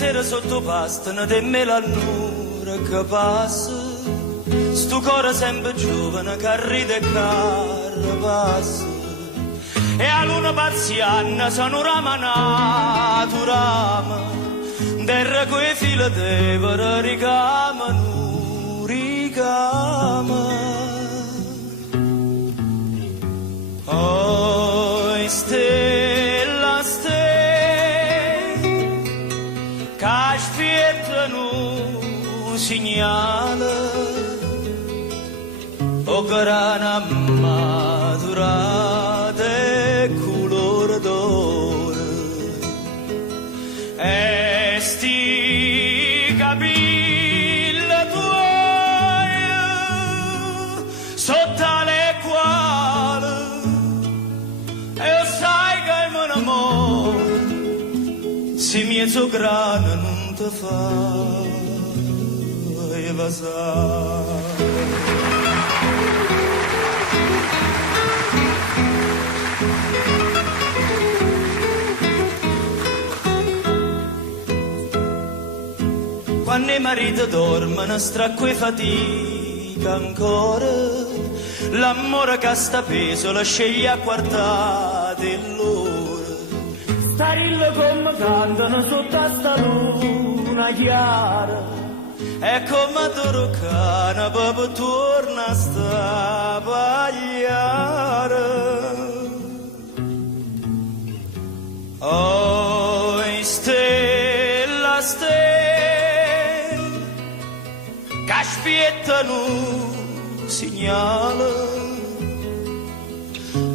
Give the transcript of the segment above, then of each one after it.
sera sotto pastano te me l'annura che passa, sto cuore sempre giovane che ride e che passa. E a luna pazziana sono ramanato rama, terra quei fili te ricamano, ricamano. Oh, stella, stella, che aspettano segnale, o grana maturata e colore d'oro, e sti capelli tuoi sotto le quali e sai che il mio amore se mezzo grana non ti fa evasare. Quando i mariti dormono, stracque fatica ancora, l'amore che sta peso la sceglie a guardare l'ora. Starille come cantano sotto a sta luna chiara, e come Torocana proprio torna a sta pagliare. Oh, stella, stella, che aspettano segnale,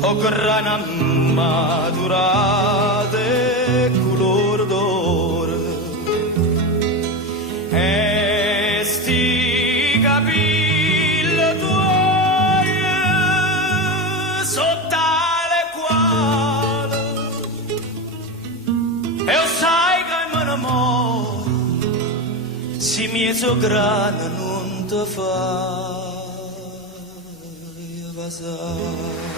o grana maturata e color d'oro, e sti capelli tuoi sotto le quali e sai che il mio amore si mezzo grana non ti fa evasare.